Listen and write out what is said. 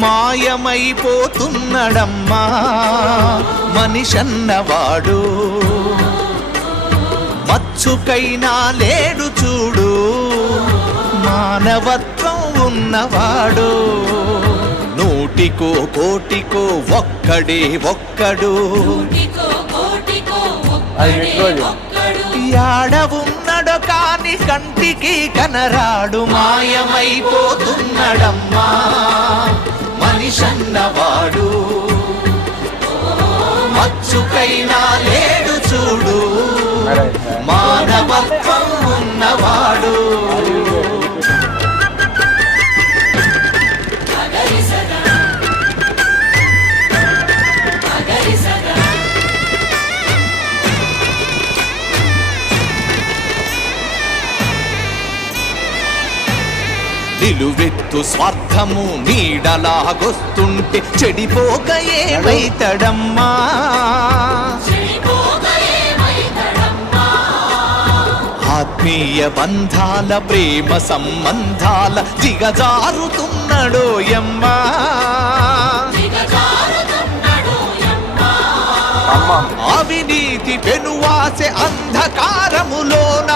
మాయమైపోతున్నడమ్మా మనిషన్నవాడు, మచ్చుకైనా లేడు చూడు మానవత్వం ఉన్నవాడు. నూటికో కోటికో ఒక్కడే ఒక్కడు, యాడవున్నడో కాని కంటికి కనరాడు. మాయమైపోతున్నడమ్మా మనిషన్నవాడు, మచ్చుకైనా లేడు చూడు మానవత్వం ఉన్నవాడు. నిలువెత్తు స్వార్థము నీడలాగొస్తుంటే చెడిపోక ఏమైతడమ్మా, ఆత్మీయ బంధాల ప్రేమ సంబంధాల దిగజారుతున్నడోయమ్మా. అవినీతి పెనువాసె అంధకారములోన